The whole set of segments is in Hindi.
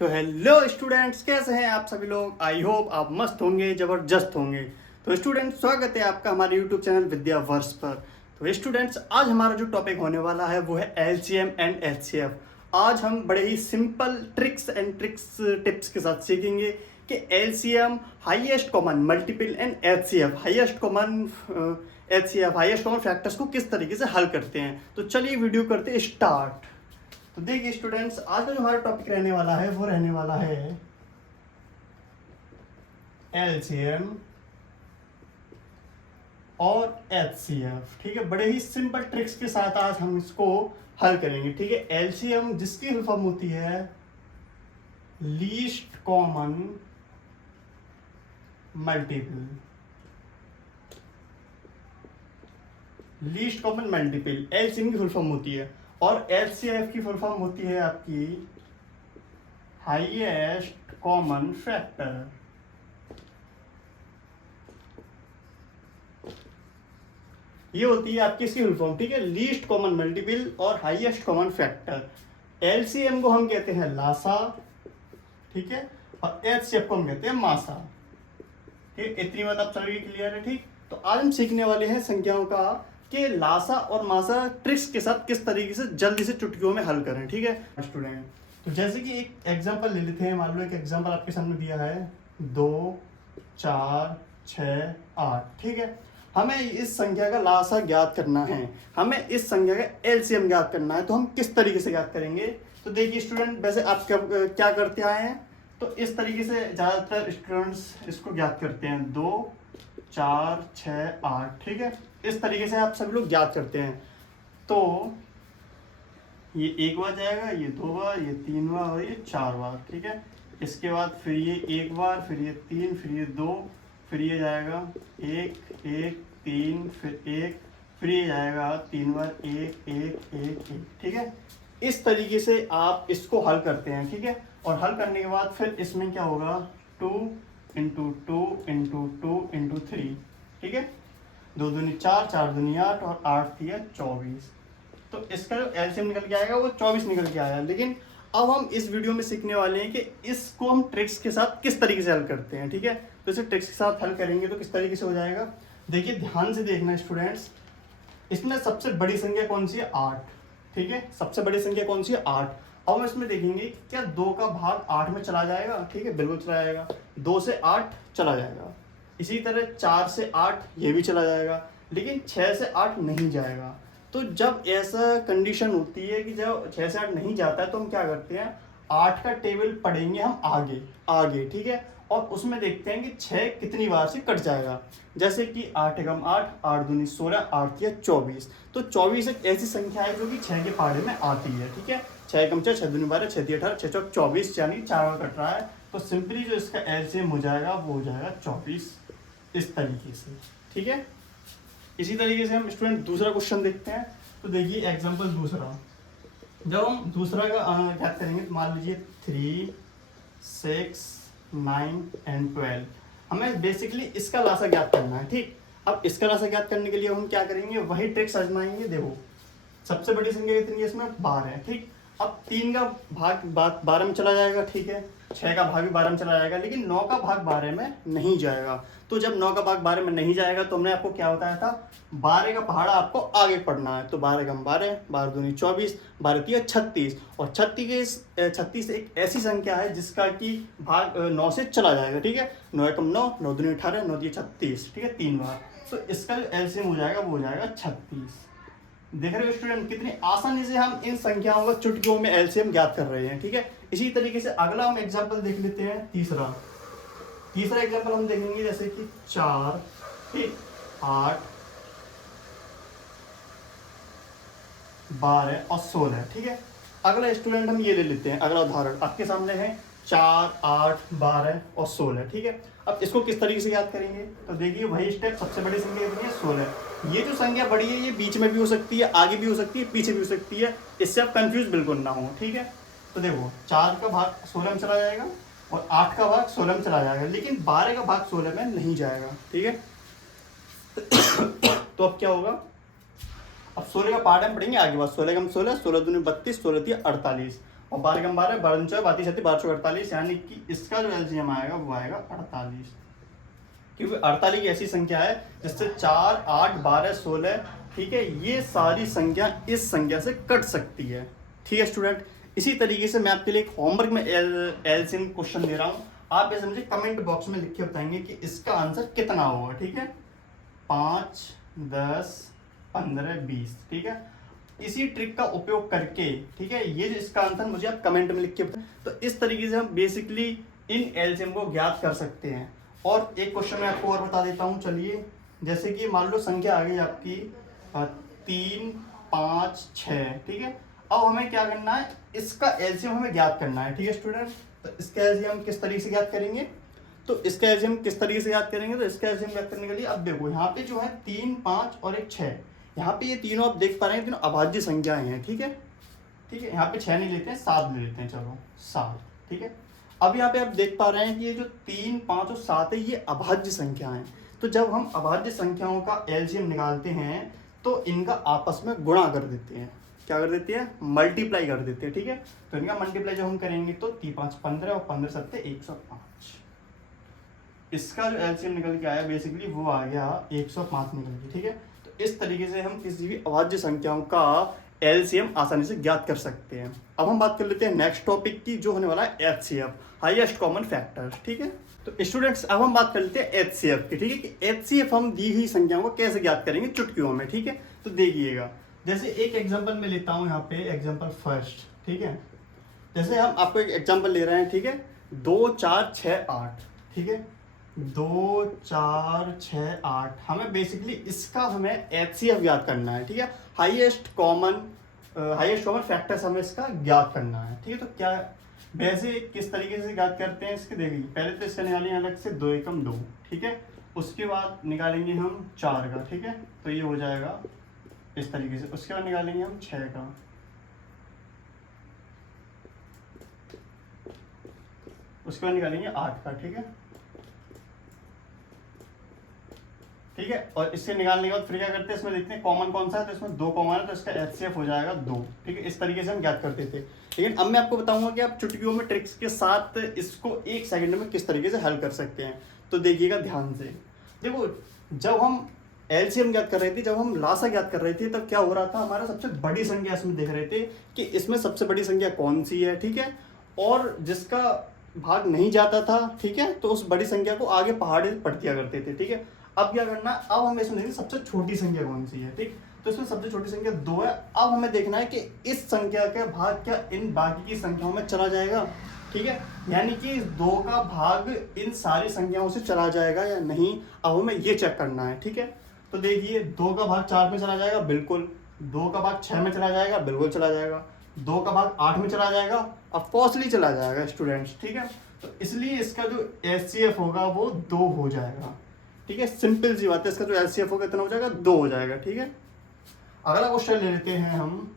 तो हेलो स्टूडेंट्स, कैसे हैं आप सभी लोग। आई होप आप मस्त होंगे, ज़बरदस्त होंगे। तो स्टूडेंट्स, स्वागत है आपका हमारे यूट्यूब चैनल विद्यावर्ष पर। तो स्टूडेंट्स, आज हमारा जो टॉपिक होने वाला है वो है एलसीएम एंड एचसीएफ। आज हम बड़े ही simple tricks and tricks tips के साथ सीखेंगे कि LCM highest common multiple and HCF highest common factors को किस तरीके से हल करते हैं। तो चलिए वीडियो करते स्टार्ट। तो देखिए स्टूडेंट्स, आज का जो हमारा टॉपिक रहने वाला है वो रहने वाला है एलसीएम और एचसीएफ। ठीक है, बड़े ही सिंपल ट्रिक्स के साथ आज हम इसको हल करेंगे। ठीक है, एलसीएम जिसकी फुल फॉर्म होती है least common multiple, least common multiple LCM की फुल फॉर्म होती है। और एचसीएफ की फुल फॉर्म होती है आपकी हाईएस्ट कॉमन फैक्टर। ये होती है आपकी इसकी फुल फॉर्म। ठीक है, लीस्ट कॉमन मल्टीपल और हाईएस्ट कॉमन फैक्टर। एलसीएम को हम कहते हैं लासा, ठीक है, और एचसीएफ को हम कहते हैं मासा। ठीक, इतनी बात आप सभी क्लियर है। ठीक, तो आज हम सीखने वाले हैं संख्याओं का कि लासा और मासा ट्रिक्स के साथ किस तरीके से जल्दी से चुटकियों में हल करें। ठीक है स्टूडेंट, तो जैसे कि एक एग्जांपल ले लेते हैं। मान लो एक एग्जांपल आपके सामने दिया है 2 4 6 8। ठीक है, हमें इस संख्या का लासा ज्ञात करना है, हमें इस संख्या का एलसीएम ज्ञात करना है। तो हम किस तरीके से ज्ञात करेंगे? तो देखिए स्टूडेंट, वैसे आप क्या करते आए हैं, तो इस तरीके से ज़्यादातर स्टूडेंट्स इसको ज्ञात करते हैं 2 4 6 8। ठीक है, इस तरीके से आप सभी लोग ज्ञात करते हैं। तो ये एक बार जाएगा, ये 2 बार, ये 3 बार और ये 4 बार। ठीक है, इसके बाद फिर ये एक बार, फिर ये 3, फिर ये 2, फिर ये जाएगा 1 1 3, फिर 1, फिर ये जाएगा 3 बार 1 1 1 1। ठीक है, इस तरीके से आप इसको हल करते हैं। ठीक है, और हल करने के बाद फिर इसमें क्या होगा 2 इंटू 2 इंटू 2 इंटू 3। ठीक है, 2 दूनी 4 4 दूनी 8 और 8 थी 24। तो इसका जो एलसीएम निकल के आएगा वो 24 निकल के आया। लेकिन अब हम इस वीडियो में सीखने वाले हैं कि इसको हम ट्रिक्स के साथ किस तरीके से हल करते हैं। ठीक है, तो इसे ट्रिक्स के साथ हल करेंगे तो किस तरीके से हो जाएगा। देखिए ध्यान से देखना स्टूडेंट्स, इसमें सबसे बड़ी संख्या कौन सी है 8। ठीक है, सबसे बड़ी संख्या कौन सी है 8। अब हम इसमें देखेंगे क्या 2 का भाग 8 में चला जाएगा। ठीक है, बिल्कुल चला जाएगा, 2 से 8 चला जाएगा। इसी तरह 4 से 8 ये भी चला जाएगा, लेकिन 6 से 8 नहीं जाएगा। तो जब ऐसा कंडीशन होती है कि जब 6 से 8 नहीं जाता है तो हम क्या करते हैं 8 का टेबल पढ़ेंगे हम आगे आगे। ठीक है, और उसमें देखते हैं कि 6 कितनी बार से कट जाएगा। जैसे कि 8 एकम 8 8 दूनी 16 8 तिया 24। तो 24 एक ऐसी संख्या है जो कि 6 के पहाड़े में आती है। ठीक है, 6 एकम 6 6 दूनी 12 6 तिया 18 6 चौक 24, यानी 4 बार कट रहा है। तो सिंपली जो इसका एलसीएम हो जाएगा वो हो जाएगा 24, इस तरीके से। ठीक है, इसी तरीके से हम स्टूडेंट दूसरा क्वेश्चन देखते हैं। तो देखिए एग्जांपल दूसरा, जब हम दूसरा का ज्ञात करेंगे तो मान लीजिए 3 6 9 एंड 12। हमें बेसिकली इसका लासा ज्ञात करना है। ठीक, अब इसका लासा ज्ञात करने के लिए हम क्या करेंगे, वही ट्रिक्स आजमाएंगे। देखो सबसे बड़ी संख्या कितनी है इसमें 12 है। ठीक, अब 3 का भाग 12 में चला जाएगा। ठीक है, 6 का भाग भी 12 में चला जाएगा, लेकिन 9 का भाग 12 में नहीं जाएगा। तो जब 9 का भाग 12 में नहीं जाएगा तो हमने आपको क्या बताया था 12 का पहाड़ा आपको आगे पढ़ना है। तो 12 कम 12 12 दूनी 24 12 तिया 36। और 36 एक ऐसी संख्या है जिसका कि भाग 9 से चला जाएगा। ठीक है, 9 एकम 9 9 दूनी 18 9 तिया 36। ठीक है, 3 बार। तो इसका जो एलसीएम हो जाएगा वो हो जाएगा 36। देख रहे हो स्टूडेंट, कितनी आसानी से हम इन संख्याओं का चुटकियों में एलसीएम ज्ञात कर रहे हैं। ठीक है, इसी तरीके से अगला हम एग्जांपल देख लेते हैं। तीसरा एग्जांपल हम देखेंगे जैसे कि 4 ठीक 8 12 और 16। ठीक है, अगला स्टूडेंट हम ये ले लेते हैं। अगला उदाहरण आपके सामने है 4 8 12 और 16। ठीक है, अब इसको किस तरीके से याद करेंगे, तो देखिए वही स्टेप। सबसे बड़ी संख्या कितनी है 16। ये जो संख्या बड़ी है ये बीच में भी हो सकती है, आगे भी हो सकती है, पीछे भी हो सकती है। इससे आप कंफ्यूज बिल्कुल ना हो। ठीक है, तो देखो 4 का भाग 16 में चला जाएगा और 8 का भाग 16 में चला जाएगा, लेकिन 12 का भाग 16 में नहीं जाएगा। ठीक है, तो अब क्या होगा, अब 16 का पार्ट हम पढ़ेंगे आगे बाद। 16 कम 16 16 दूनी 32 16 तिया 48। और 12 कम 12 12 4 32 36 1248, यानी कि इसका जो एलसीएम आएगा वो आएगा 48, क्योंकि 48 की ऐसी संख्या है जिससे 4 8 12 16, ठीक है, ये सारी संख्या इस संख्या से कट सकती है। ठीक है स्टूडेंट, इसी तरीके से मैं आपके लिए एक होमवर्क में एलसीएम क्वेश्चन दे रहा हूँ, आप ये समझे कमेंट बॉक्स में लिख के बताएंगे कि इसका आंसर कितना होगा। ठीक है, 5 10 15 20, ठीक है, इसी ट्रिक का उपयोग करके, ठीक है, ये जो इसका आंसर मुझे आप कमेंट में लिख के बताएं। तो इस तरीके से हम बेसिकली इन एलसीएम को ज्ञात कर सकते हैं। और एक क्वेश्चन मैं आपको और बता देता हूँ, चलिए, जैसे कि मान लो संख्या आ गई आपकी 3 5 6, ठीक है, अब हमें क्या करना है, इसका एलसीएम हमें ज्ञात करना है। ठीक है स्टूडेंट, तो इसका एलसीएम किस तरीके से ज्ञात करेंगे, तो इसका एलसीएम किस तरीके से ज्ञात करेंगे, तो इसका एलसीएम ज्ञात करने के लिए अब देखो यहाँ पे जो है 3 5 और एक 6, यहाँ पे ये तीनों आप देख पा रहे हैं, तीनों अभाज्य संख्याएं हैं। ठीक है, ठीक है, यहाँ पे 6 नहीं लेते हैं, 7 ले लेते हैं, चलो 7, ठीक है। अब यहाँ पे आप देख पा रहे हैं कि ये जो 3 5 और 7 है ये अभाज्य संख्याएं हैं। तो जब हम अभाज्य संख्याओं का एलसीएम निकालते हैं तो इनका आपस में गुणा कर देते हैं, क्या कर देते हैं, मल्टीप्लाई कर देते हैं। ठीक है, तो इनका मल्टीप्लाई जब हम करेंगे तो 3 5 15 और 15 7 105, इसका जो एलसीएम निकल के आया बेसिकली वो आ गया 105 निकल के। ठीक है, तो इस तरीके से हम किसी भी अभाज्य संख्याओं का एलसीएम आसानी से ज्ञात कर सकते हैं। अब हम बात कर लेते हैं नेक्स्ट टॉपिक की, जो होने वाला है एचसीएफ, हाईएस्ट कॉमन फैक्टर। ठीक है, तो स्टूडेंट्स अब हम बात कर लेते हैं एचसीएफ की। ठीक है, कि एचसीएफ हम दी हुई संख्याओं को कैसे ज्ञात करेंगे चुटकियों में। ठीक है, तो देखिएगा, जैसे एक एग्जांपल मैं लेता हूं यहाँ पे, एग्जांपल फर्स्ट। ठीक है, जैसे हम आपको एक एग्जांपल ले रहे हैं, ठीक है, 2 4 6 8, ठीक है, 2 4 6 8, हमें बेसिकली इसका हमें एचसीएफ ज्ञात करना है। ठीक है, हाईएस्ट कॉमन फैक्टर्स हमें इसका ज्ञात करना है। ठीक है, तो क्या वैसे किस तरीके से ज्ञात करते हैं इसके, देखिए पहले तो इसका निकालेंगे अलग से 2 एकम 2, ठीक है, उसके बाद निकालेंगे हम 4 का। ठीक है, तो ये हो जाएगा इस तरीके से, उसके बाद निकालेंगे हम 6 का, उसके बाद निकालेंगे 8 का। ठीक है, ठीक है, और इससे निकालने के बाद फिर क्या करते हैं, इसमें देखते हैं कॉमन कौन सा है, तो इसमें 2 कॉमन है, तो इसका एचसीएफ हो जाएगा 2। ठीक है, इस तरीके से हम ज्ञात करते थे। लेकिन अब मैं आपको बताऊंगा कि आप चुटकियों में ट्रिक्स के साथ इसको 1 सेकंड में किस तरीके से हल कर सकते हैं। तो देखिएगा ध्यान से, देखो जब हम एलसीएम ज्ञात कर रहे थे, जब हम लासा ज्ञात कर रहे थे, तब क्या हो रहा था, हमारा सबसे बड़ी संख्या इसमें देख रहे थे कि इसमें सबसे बड़ी संख्या कौन सी है। ठीक है, और जिसका भाग नहीं जाता था, ठीक है, तो उस बड़ी संख्या को आगे पहाड़ पढ़ दिया करते थे। ठीक है, अब क्या करना, अब हमें इसमें देखना सबसे छोटी संख्या कौन सी है। ठीक, तो इसमें सबसे छोटी संख्या 2 है। अब हमें देखना है कि इस संख्या का भाग क्या इन बाकी की संख्याओं में चला जाएगा। ठीक है, यानी कि 2 का भाग इन सारी संख्याओं से चला जाएगा या नहीं, अब हमें ये चेक करना है। ठीक है, तो देखिए 2 का भाग 4 में चला जाएगा, बिल्कुल। 2 का भाग 6 में चला जाएगा, बिल्कुल चला जाएगा। 2 का भाग 8 में चला जाएगा, ऑफकोर्सली चला जाएगा स्टूडेंट्स। ठीक है, तो इसलिए इसका जो एचसीएफ होगा वो 2 हो जाएगा। ठीक है, सिंपल सी बात है, इसका जो एचसीएफ होगा कितना हो जाएगा, 2 हो जाएगा। ठीक है, अगला क्वेश्चन ले लेते हैं हम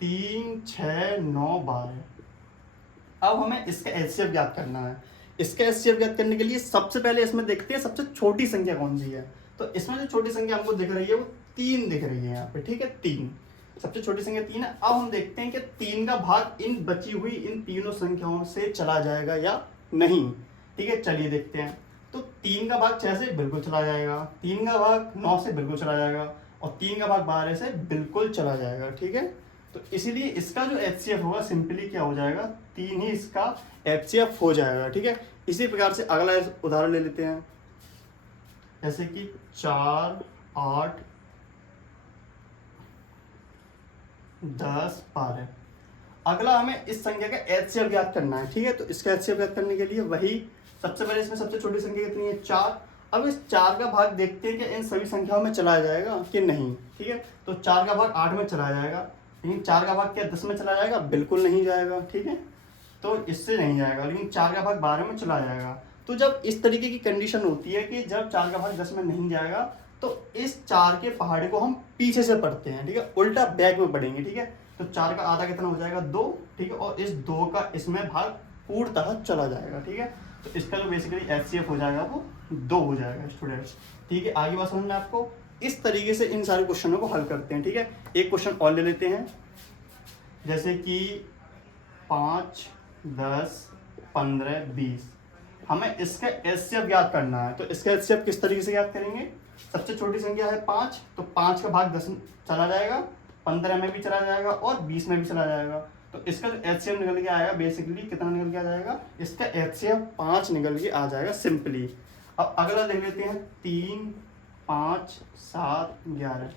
3 6 9 12। अब हमें इसका एचसीएफ ज्ञात करना है। इसका एचसीएफ ज्ञात करने के लिए सबसे पहले इसमें देखते हैं सबसे छोटी संख्या कौन सी है। तो इसमें जो छोटी संख्या हमको दिख रही है वो 3 दिख रही है यहाँ पे। ठीक है, 3 सबसे छोटी संख्या 3 है। अब हम देखते हैं कि 3 का भाग इन बची हुई इन तीनों संख्याओं से चला जाएगा या नहीं। ठीक है, चलिए देखते हैं। तो 3 का भाग 6 से बिल्कुल चला जाएगा, 3 का भाग 9 से बिल्कुल चला जाएगा, और 3 का भाग 12 से बिल्कुल चला जाएगा। ठीक है, तो इसीलिए इसका जो एचसीएफ होगा सिंपली क्या हो जाएगा, 3 ही इसका एचसीएफ हो जाएगा। ठीक है, इसी प्रकार से अगला उदाहरण ले लेते हैं, जैसे कि 4 8 10 12। अगला हमें इस संख्या का एचसीएफ ज्ञात करना है। ठीक है, तो इसका एचसीएफ ज्ञात करने के लिए वही सबसे पहले इसमें सबसे छोटी संख्या कितनी है, 4। अब इस 4 का भाग देखते हैं कि इन सभी संख्याओं में चला जाएगा कि नहीं। ठीक है, तो 4 का भाग 8 में चला जाएगा, लेकिन 4 का भाग क्या 10 में चला जाएगा, बिल्कुल नहीं जाएगा। ठीक है, तो इससे नहीं जाएगा, लेकिन 4 का भाग 12 में चला जाएगा। तो जब इस तरीके की कंडीशन होती है कि जब 4 का भाग 10 में नहीं जाएगा, तो इस 4 के पहाड़े को हम पीछे से पढ़ते हैं। ठीक है, उल्टा बैक में पढ़ेंगे। ठीक है, तो 4 का आधा कितना हो जाएगा, 2। ठीक है, और इस 2 का इसमें भाग पूर्णतः चला जाएगा। ठीक है, तो इसका जो बेसिकली एचसीएफ हो जाएगा वो 2 हो जाएगा स्टूडेंट्स। ठीक है, आगे बात समझना आपको। इस तरीके से इन सारे क्वेश्चनों को हल करते हैं। ठीक है, एक क्वेश्चन और ले लेते हैं, जैसे कि 5, 10, 15, 20। हमें इसका एचसीएफ याद करना है, तो इसका एचसीएफ किस तरीके से याद करेंगे? सबसे छोटी संख्या है 5, तो 5 का भाग 10 चला जाएगा, 15 में भी चला जाएगा और 20 में भी चला जाएगा। तो इसका जो एचसीएफ निकल के आएगा बेसिकली कितना निकल के आ जाएगा? इसका एचसीएफ 5 निकल के आ जाएगा सिंपली। अब अगला देख लेते हैं 3, 5, 7, 11।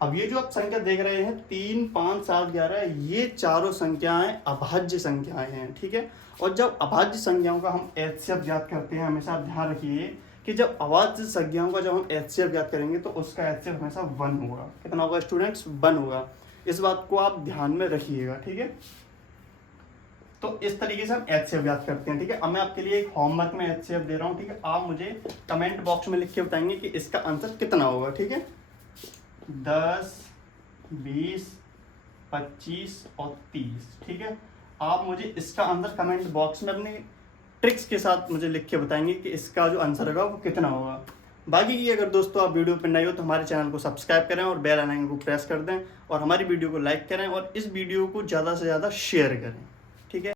अब ये जो आप संख्या देख रहे हैं 3, 5, 7, 11, ये चारों संख्याएं अभाज्य संख्याएं हैं, ठीक है। और जब अभाज्य संख्याओं का हम एचसीएफ ज्ञात करते हैं, हमेशा आप ध्यान रखिए कि जब अभाज्य संख्याओं का जब हम एचसीएफ ज्ञात करेंगे तो उसका एचसीएफ हमेशा 1 होगा। कितना होगा स्टूडेंट्स? 1 होगा। इस बात को आप ध्यान में रखिएगा, ठीक है। तो इस तरीके से हम एचसीएफ ज्ञात करते हैं, ठीक है। अब मैं आपके लिए एक होमवर्क में एचसीएफ दे रहा हूँ, ठीक है। आप मुझे कमेंट बॉक्स में लिख के बताएंगे कि इसका आंसर कितना होगा, ठीक है। 10, 20, 25 और 30, ठीक है। आप मुझे इसका आंसर कमेंट बॉक्स में अपने ट्रिक्स के साथ मुझे लिख के बताएंगे कि इसका जो आंसर होगा वो कितना होगा। बाकी की अगर दोस्तों आप वीडियो पसंद आई हो तो हमारे चैनल को सब्सक्राइब करें और बेल आइकन को प्रेस कर दें और हमारी वीडियो को लाइक करें और इस वीडियो को ज़्यादा से ज़्यादा शेयर करें, ठीक है।